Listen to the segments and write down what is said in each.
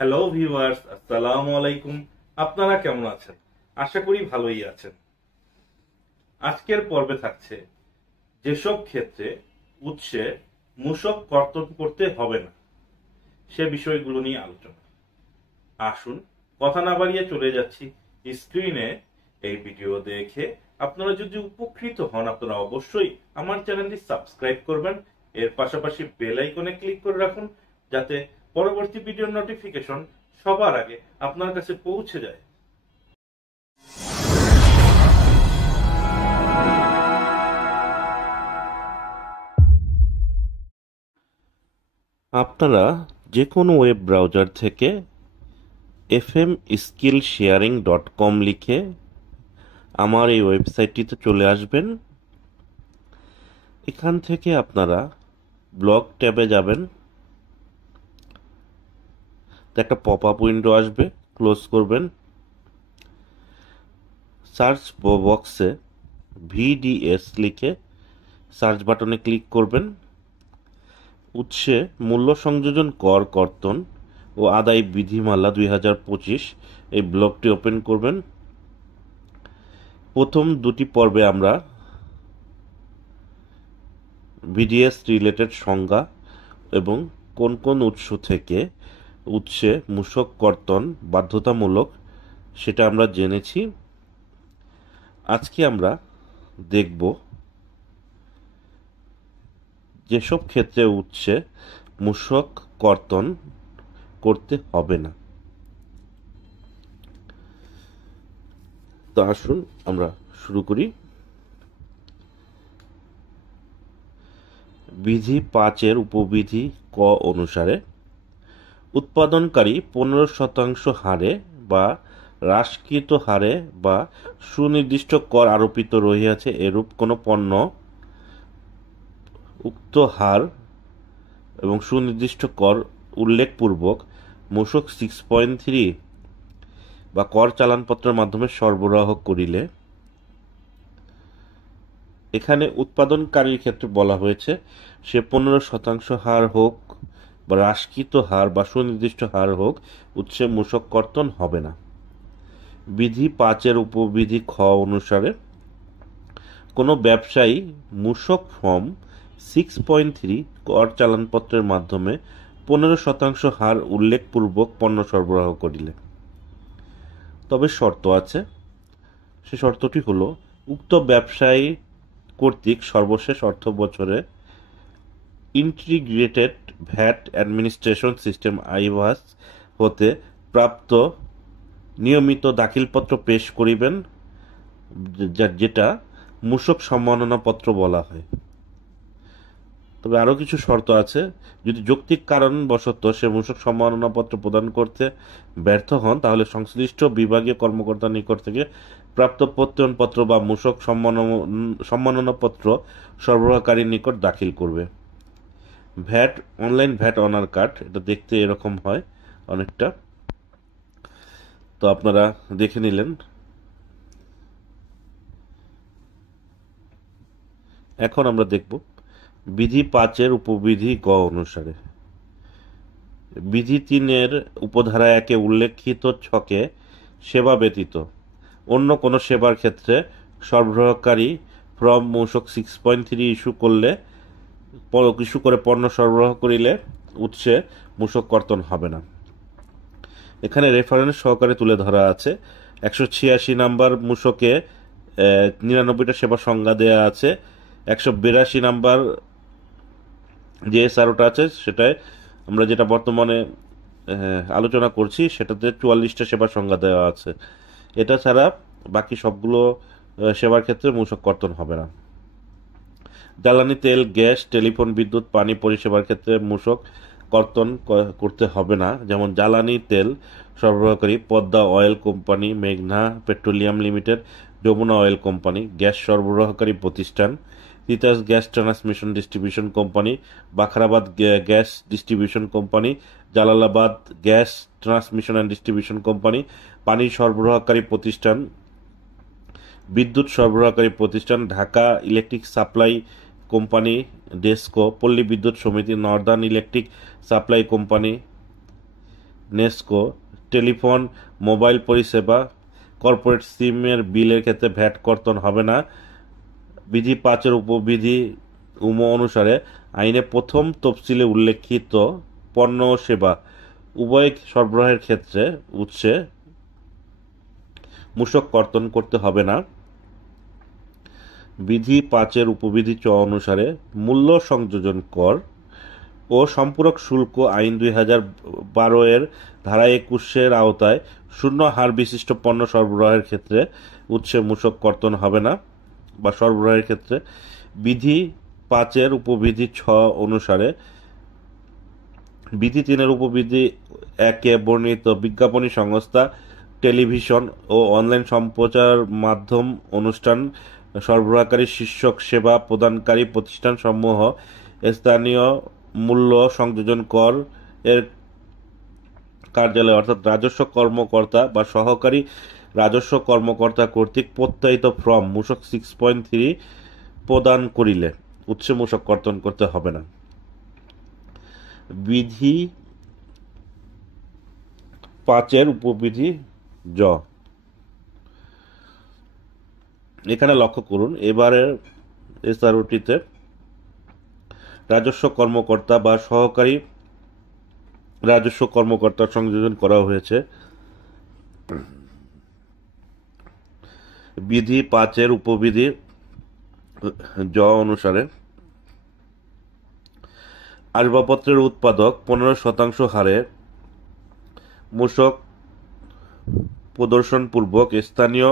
Hello viewers, আসসালামু আলাইকুম। আপনারা কেমন আছেন? আশা করি ভালোই আছেন। আজকের পর্বে থাকছে যেসব ক্ষেত্রে উৎসে মূসক কর্তন করতে হবে না সে বিষয়গুলো নিয়ে আলোচনা। আসুন কথা না বাড়িয়ে চলে যাচ্ছি স্ক্রিনে। এই ভিডিও দেখে আপনারা যদি উপকৃত হন, আপনারা অবশ্যই আমার চ্যানেলটি সাবস্ক্রাইব করবেন। এর পাশাপাশি বেল আইকনে ক্লিক করে রাখুন, যাতে পরবর্তী ভিডিওর নোটিফিকেশন সবার আগে আপনার কাছে পৌঁছে যায়। আপনারা যে কোনো ওয়েব ব্রাউজার থেকে fmskillsharing.com লিখে আমার এই ওয়েবসাইটটিতে চলে আসবেন। এখান থেকে আপনারা ব্লগ ট্যাবে যাবেন, একটা পপ আপ উইন্ডো আসবে, ক্লোজ করবেন। সার্চ বক্সে ভিডিএস লিখে সার্চ বাটনে ক্লিক করবেন। উৎসে মূল্য সংযোজন কর কর্তন ও আদায় বিধিমালা 2025 এই ব্লগটি ওপেন করবেন। প্রথম দুটি পর্বে আমরা ভিডিএস রিলেটেড সংজ্ঞা এবং কোন কোন উৎস থেকে উৎসে মূসক কর্তন বাধ্যতামূলক সেটা আমরা জেনেছি। আজকে আমরা দেখব যেসব ক্ষেত্রে উৎসে মূসক কর্তন করতে হবে না। তো আসুন আমরা শুরু করি। বিধি 5-এর উপবিধি ক অনুসারে উৎপাদনকারী 15% হারে বা হ্রাসকৃত হারে বা সুনির্দিষ্ট কর আরোপিত রহিয়াছে এরূপ কোনো পণ্য উক্ত হার এবং সুনির্দিষ্ট কর উল্লেখপূর্বক মূসক 6.3 বা কর চালানপত্রের মাধ্যমে সরবরাহ করিলে, এখানে উৎপাদনকারীর ক্ষেত্রে বলা হয়েছে সে 15% হার হোক বা হ্রাসকৃত হার বা সুনির্দিষ্ট হার হোক, উৎসে মূসক কর্তন হবে না। বিধি 5-এর উপবিধি খ অনুসারে কোনো ব্যবসায়ী মূসক ফর্ম 6.3 কর চালানপত্রের মাধ্যমে 15% হার উল্লেখপূর্বক পণ্য সরবরাহ করিলে, তবে শর্ত আছে। সে শর্তটি হলো উক্ত ব্যবসায়ী কর্তৃক সর্বশেষ অর্থ বছরে integrated VAT administration system iBAS হতে প্রাপ্ত নিয়মিত দাখিলপত্র পেশ করিবেন, যেটা মূসক সম্মাননাপত্র বলা হয়। তবে আরও কিছু শর্ত আছে। যদি যৌক্তিক কারণবশত সে মূসক সম্মাননাপত্র প্রদান করতে ব্যর্থ হন, তাহলে সংশ্লিষ্ট বিভাগীয় কর্মকর্তার নিকট থেকে প্রাপ্ত প্রত্যয়নপত্র বা মূসক সম্মাননাপত্র সরবরাহকারীর নিকট দাখিল করবে। VAT online VAT honour card, এটা দেখতে এরকম হয় অনেকটা, তো আপনারা দেখে নিলেন। এখন আমরা দেখব বিধি 5-এর উপবিধি গ অনুসারে বিধি 3-এর উপধারা 1-এ উল্লেখিত ছকে সেবা ব্যতীত অন্য কোনো সেবার ক্ষেত্রে সরবরাহকারী ফর্ম মূসক 6.3 ইস্যু করে পণ্য সরবরাহ করিলে উৎসে মূসক কর্তন হবে না। এখানে রেফারেন্স সহকারে তুলে ধরা আছে 186 নাম্বার মূসকে 99টা সেবা সংজ্ঞা দেয়া আছে। 182 নাম্বার যে SROটা আছে সেটায় আমরা যেটা বর্তমানে আলোচনা করছি সেটাতে 44টা সেবা সংজ্ঞা দেওয়া আছে। এটা ছাড়া বাকি সবগুলো সেবার ক্ষেত্রে মূসক কর্তন হবে না। জ্বালানি তেল, গ্যাস, টেলিফোন, বিদ্যুৎ, পানি পরিষেবার ক্ষেত্রে মূসক কর্তন করতে হবে না। যেমন জ্বালানি তেল সরবরাহকারী পদ্মা অয়েল কোম্পানি, মেঘনা petroleum limited, Jamuna oil company. Gas সরবরাহকারী প্রতিষ্ঠান Titas gas transmission distribution company, Bakhrabad gas distribution company, Jalalabad gas transmission and distribution company. পানি সরবরাহকারী প্রতিষ্ঠান, বিদ্যুৎ সরবরাহকারী প্রতিষ্ঠান Dhaka electric supply company DESCO, পল্লী বিদ্যুৎ সমিতি, northern electric supply company, NESCO, telephone, mobile পরিষেবা, কর্পোরেট সিমের বিলের ক্ষেত্রে ভ্যাট কর্তন হবে না। বিধি 5-এর উপবিধি অনুসারে আইনে প্রথম তফসিলে উল্লেখিত পণ্য ও সেবা উভয় সরবরাহের ক্ষেত্রে উৎসে মূসক কর্তন করতে হবে না। বিধি 5-এর উপবিধি চ অনুসারে মূল্য সংযোজন কর ও সম্পূরক শুল্ক আইন 2012 এর ধারা 21-এর আওতায় শূন্য হার বিশিষ্ট পণ্য সরবরাহের ক্ষেত্রে উৎসে মূসক কর্তন হবে না বা সরবরাহের ক্ষেত্রে বিধি 5-এর উপবিধি ছ অনুসারে বিধি 3-এর উপবিধি 1-এ বর্ণিত বিজ্ঞাপনী সংস্থা, টেলিভিশন ও অনলাইন সম্প্রচার মাধ্যম অনুষ্ঠান সরবরাহকারী শীর্ষক সেবা প্রদানকারী প্রতিষ্ঠানসমূহ স্থানীয় মূল্য সংযোজন কর এর কার্যালয় অর্থাৎ রাজস্ব কর্মকর্তা বা সহকারী রাজস্ব কর্মকর্তা কর্তৃক প্রত্যায়িত ফর্ম মূসক 6.3 প্রদান করিলে উৎসে মূসক কর্তন করতে হবে না। বিধি 5-এর উপবিধি জ, এখানে লক্ষ্য করুন এবারের এসআরওটিতে রাজস্ব কর্মকর্তা বা সহকারী রাজস্ব কর্মকর্তা সংযোজন করা হয়েছে। বিধি 5-এর উপবিধি জ অনুসারে আসবাবপত্রের উৎপাদক 15% হারে মূসক প্রদর্শনপূর্বক স্থানীয়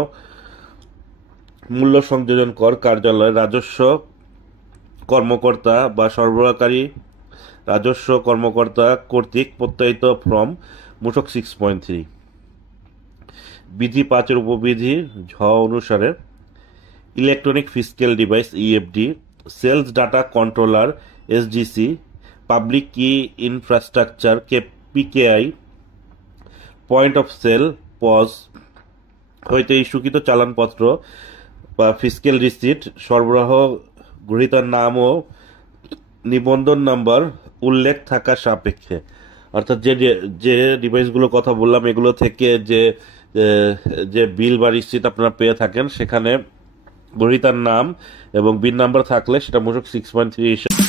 মূল্য সংযোজন কর কার্যালয় রাজস্ব কর্মকর্তা বা সরবরাহকারী রাজস্ব কর্মকর্তা কর্তৃক প্রত্যায়িত ফর্ম মূসক 6.3। বিধি 5-এর উপবিধি ঝ অনুসারে electronic physical device EFD, sales data controller SDC, public key infrastructure PKI, point of sale POS হইতে ইস্যুকৃত চালানপত্র বা ফিজিক্যাল রিসিট সরবরাহ গ্রহীতার নাম ও নিবন্ধন নাম্বার উল্লেখ থাকা সাপেক্ষে, অর্থাৎ যে ডিভাইসগুলো কথা বললাম এগুলো থেকে যে বিল বা রিসিট আপনারা পেয়ে থাকেন সেখানে গ্রহীতার নাম এবং বিল নাম্বার থাকলে সেটা মূসক 6.3 হিসেবে